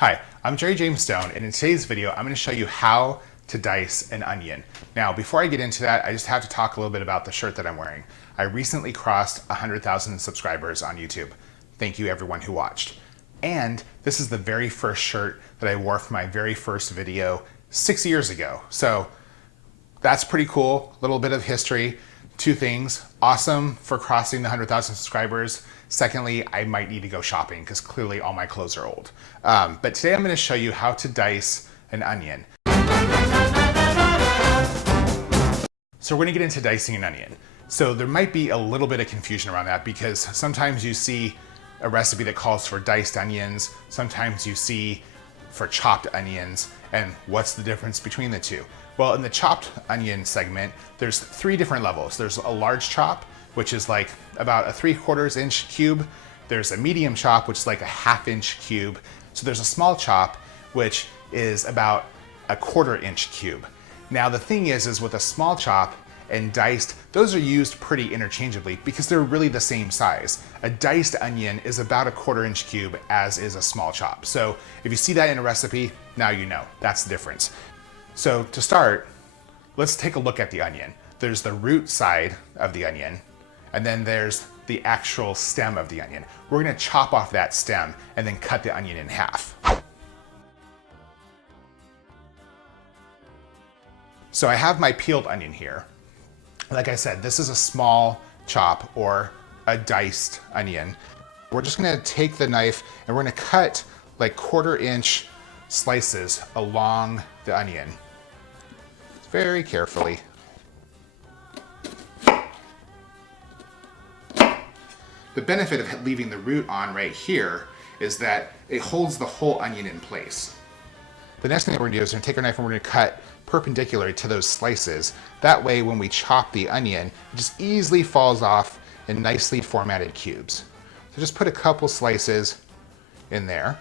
Hi, I'm Jerry James Stone, and in today's video, I'm going to show you how to dice an onion. Now, before I get into that, I just have to talk a little bit about the shirt that I'm wearing. I recently crossed 100,000 subscribers on YouTube. Thank you everyone who watched. And this is the very first shirt that I wore for my very first video 6 years ago. So that's pretty cool. A little bit of history. Two things: awesome for crossing the 100,000 subscribers. Secondly, I might need to go shopping because clearly all my clothes are old. But today I'm going to show you how to dice an onion. So we're going to get into dicing an onion. So there might be a little bit of confusion around that because sometimes you see a recipe that calls for diced onions. Sometimes you see for chopped onions, and what's the difference between the two? Well, in the chopped onion segment, there's 3 different levels. There's a large chop, which is like about a 3/4 inch cube. There's a medium chop, which is like a 1/2 inch cube. So there's a small chop, which is about a 1/4 inch cube. Now the thing is with a small chop and diced, those are used pretty interchangeably because they're really the same size. A diced onion is about a 1/4 inch cube, as is a small chop. So if you see that in a recipe, now you know, that's the difference. So to start, let's take a look at the onion. There's the root side of the onion, and then there's the actual stem of the onion. We're gonna chop off that stem and then cut the onion in half. So I have my peeled onion here. Like I said, this is a small chop or a diced onion. We're just gonna take the knife and we're gonna cut like 1/4 inch slices along the onion. Very carefully. The benefit of leaving the root on right here is that it holds the whole onion in place. The next thing that we're gonna do is we're gonna take our knife and we're gonna cut perpendicular to those slices. That way, when we chop the onion, it just easily falls off in nicely formatted cubes. So just put a couple slices in there.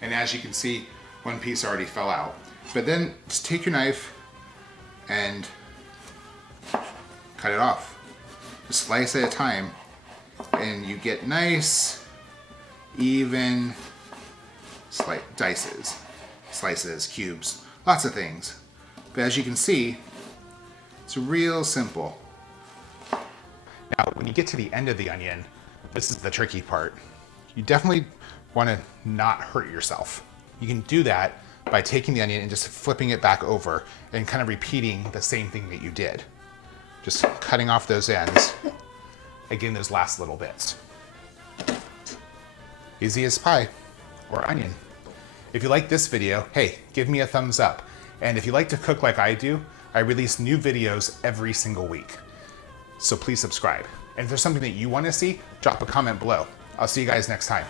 And as you can see, one piece already fell out. But then just take your knife and cut it off. Just slice at a time, and you get nice, even slices, cubes, lots of things. But as you can see, it's real simple. Now, when you get to the end of the onion, this is the tricky part. You definitely want to not hurt yourself. You can do that by taking the onion and just flipping it back over and kind of repeating the same thing that you did. Just cutting off those ends, again, those last little bits. Easy as pie, or onion. If you like this video, hey, give me a thumbs up. And if you like to cook like I do, I release new videos every single week. So please subscribe. And if there's something that you want to see, drop a comment below. I'll see you guys next time.